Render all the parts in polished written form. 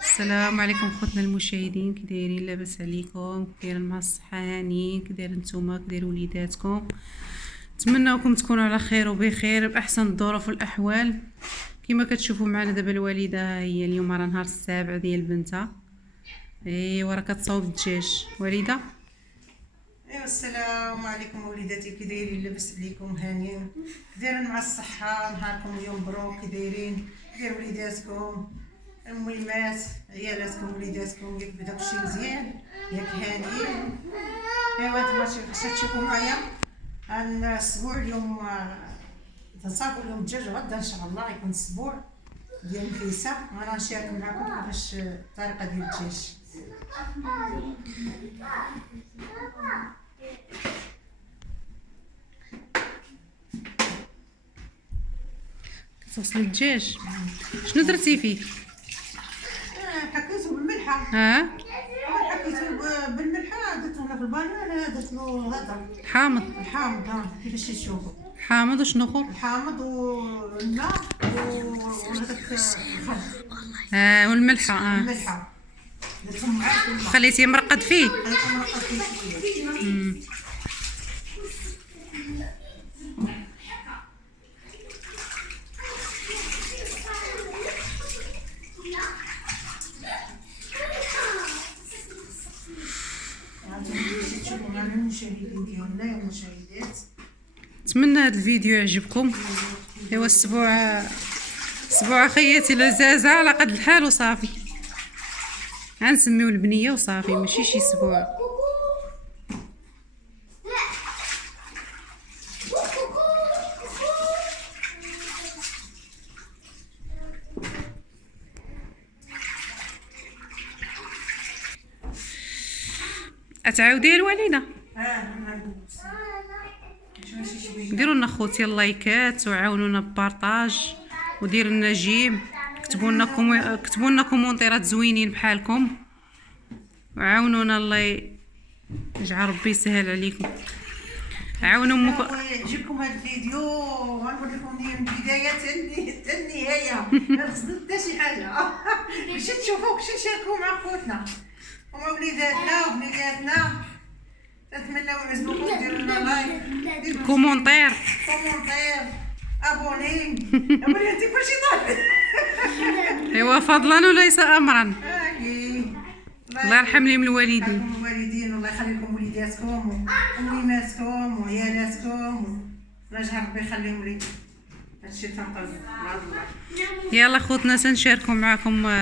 السلام عليكم خوتنا المشاهدين، كي دايرين؟ لاباس عليكم؟ كي دايرين مع الصحه؟ هانيين؟ كي دايرين نتوما؟ كي دايرين وليداتكم؟ نتمنىكم تكونوا على خير وبخير باحسن الظروف والاحوال. كما كتشوفوا معنا دابا الوالده هي اليوم راه نهار السابع ديال بنتها. ايوا راه كتصاوب الدجاج والده. ايوا السلام عليكم وليداتي، كي دايرين؟ لاباس عليكم؟ هانيين؟ كي دايرين مع الصحه؟ نهاركم اليوم مبروك. كي دايرين؟ كي داير وليداتكم المهمات عيالاتكم وليداتكم؟ ياك بدا كلشي مزيان؟ ياك هانيين؟ ايوا نتوما تشوفوا معايا الاسبوع اليوم تصاوبوا اليوم الدجاج، غدا ان شاء الله يكون الاسبوع ديال نفيسه. انا نشارك معكم كيفاش الطريقه ديال الدجاج. كتغسلي الدجاج؟ شنو درتي فيه؟ حكيته بالملحه. حكيته بالملحه، درت له في البانان، درت له هذا حامض. الحامض. كيفاش تشوفوا حامض وشنو اخر؟ الحامض والماء وهذاك الخل. والملحه. الملحه درتهم معاه في الماء، خليتيه مرقد فيه. خليتهم مرقد فيه شويه. تشوفوا معنا المشاهدين ديالنا يا المشاهدات. نتمنى هذا الفيديو يعجبكم. ايوا اسبوع خياتي لزازه على قد الحال وصافي. غنسميو البنيه وصافي، ماشي شي اسبوع. اتعاودي الوالده. ديروا لنا خوتي اللايكات وعاونونا ببارطاج وديروا لنا جيم. كتبوا لنا كومونتيرات زوينين بحالكم وعاونونا. الله يجعل ربي يسهل عليكم. عاونوا امك. يعجبكم هذا الفيديو غنقول لكم من البدايه حتى النهايه، ما خصنا حتى شي حاجه باش تشوفوا، باش نشاركوا مع خوتنا ومع وليداتنا وبنياتنا. نتمنىو يعجبكم، ديروا لنا لايك، كومونتير، ابوني انت كلشي طالب. ايوا فضلا وليس امرا. الله يرحم لي من الوالدين. الوالدين والله يخلي لكم وليداتكم وميماتكم وعيالاتكم، الله يجعل ربي يخليهم لي. هادشي تنطلب مع الله. يلا خوتنا سنشاركوا معكم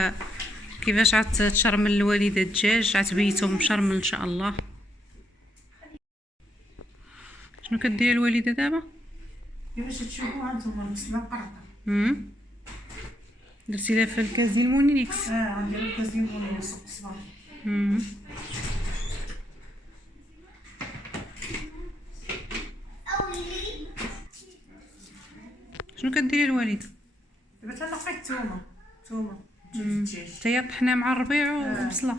كيفاش عتشرمل الوالده الدجاج، عتبيتهم مشرمل ان شاء الله. شنو كديري الوالده دابا؟ كيفاش تشوفوا هانتوما البصله قرطه. درتي لها في الكاس ديال المونيكس. غندير الكاس ديال المونيكس الصباح. شنو كديري الوالده؟ دابا تنقي الثومه الدجاج حتى هي طحنه مع الربيع والبصله.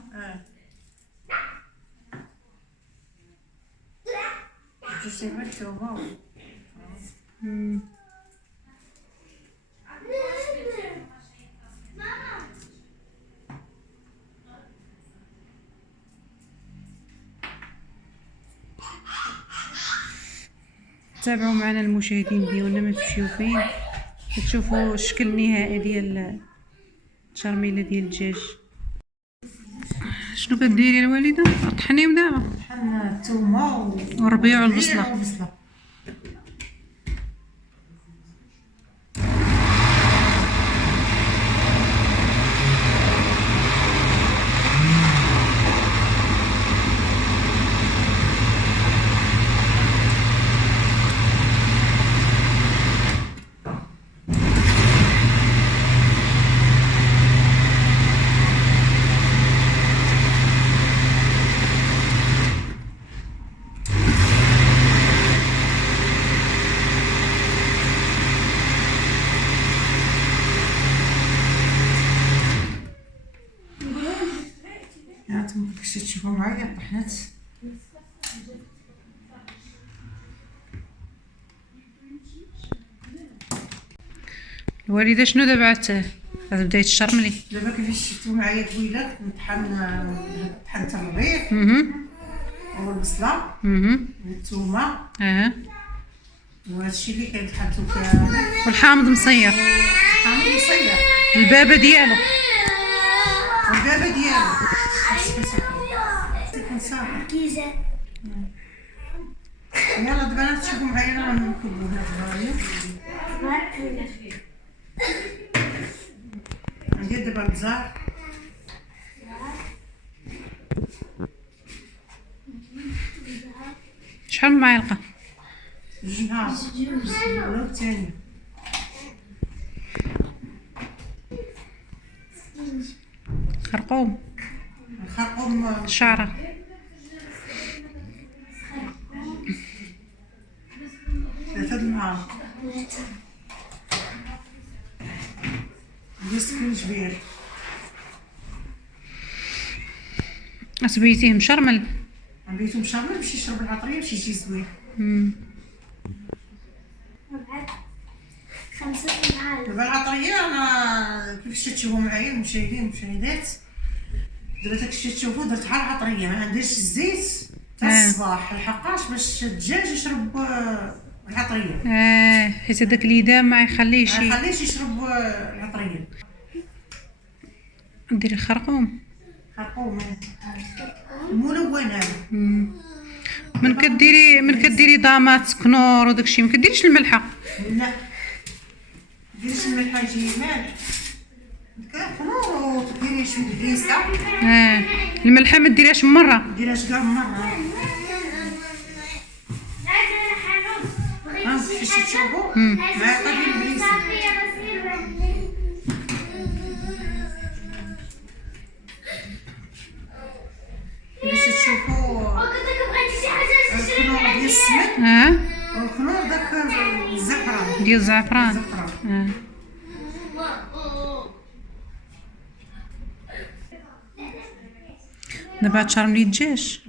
تسيبها الثومه. تابعوا معنا المشاهدين ديالنا، ما تمشيو فين تشوفوا الشكل النهائي ديال التشرميله ديال الدجاج. شنو كديري الوالده؟ طحنيهم دابا. طحنا الثومه والربيع والبصله. هانتوما كيفاش تشوفوا معايا طحنات. الوالده شنو دابا عتاه؟ هذا بداية الشرملي. دابا كيفاش شفتو معايا قبيله طحنت الربيع والبصله والثومه وهادشي اللي كاين طحنتو كامل. والحامض مصير، حامض مصير، البابه ديالو والبابه ديالو تكون صافي. يلا دابا تشوفوا معايا انا غنكبو هاد الباريو. ندير دابا البزار شحال من معلقه؟ جوج الاولى والثانيه. خرقوم، الخرقوم شعره، ثلاثة المعالق. ندير سكرنجبير اسبيتيه مشرمل. عبيتو مشرمل باش يشرب العطريه باش يجي زوين. 5 معالق. دابا العطريه انا كيفاش تشوفوا معايا المشاهدين والمشاهدات، دابا داكشي تشوفوا درت على العطريه، ما نديرش الزيت تاع الصباح لحقاش باش الدجاج يشرب العطريه. حيت هذاك الإدام ما يخليش يشرب العطريه. ديري الخرقوم خرقوم ملونه. من كديري ضامات كنور وداكشي ما كديريش الملحه. لا ديريش الملحه يجي مالح كنور وديري شويه هريسه. الملحه ما ديريهاش مره، ديريهاش كاع مره. باش تشوفوا معلقه ديال الهريسه. باش تشوفوا الكنور ديال السمك والكنور داك الزعفران ديال الزعفران. دابا تشرملي الدجاج.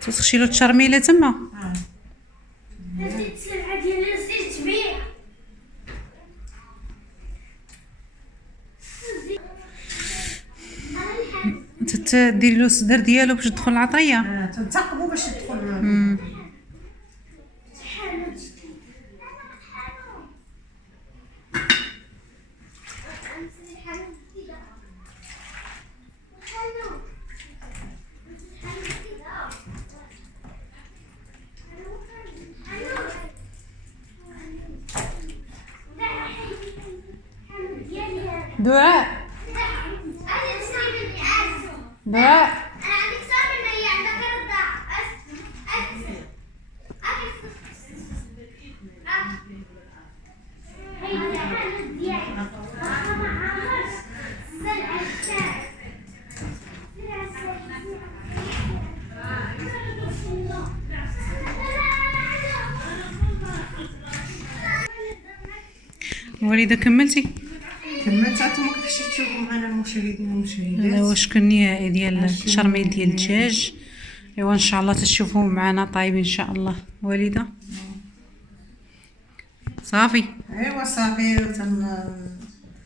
تسخشي له التشرميله تما. تديري له الصدر ديالو باش تدخل العطريه. تنتقبوا باش يدخل. دعاء دعاء وليدة كملتي؟ كملت. عطيكم كيفاش تشوفوا معنا المشاهدين والمشاهدات. هذا هو الشكل النهائي ديال الشرمي ديال الدجاج. ايوا ان شاء الله تشوفوه معنا طايب ان شاء الله. وليدة صافي. ايوا صافي.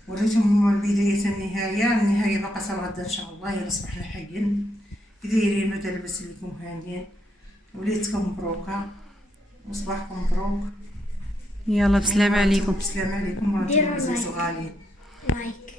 وريتهم البدايه النهايه باقا تا غدا ان شاء الله الا صبحنا حيين. كدايرين ماذا لاباس عليكم هانيين، وليدتكم مبروكه وصباحكم مبروك. يلا بسلام عليكم. بسلام عليكم. ديروا عزيز وغالي. لايك.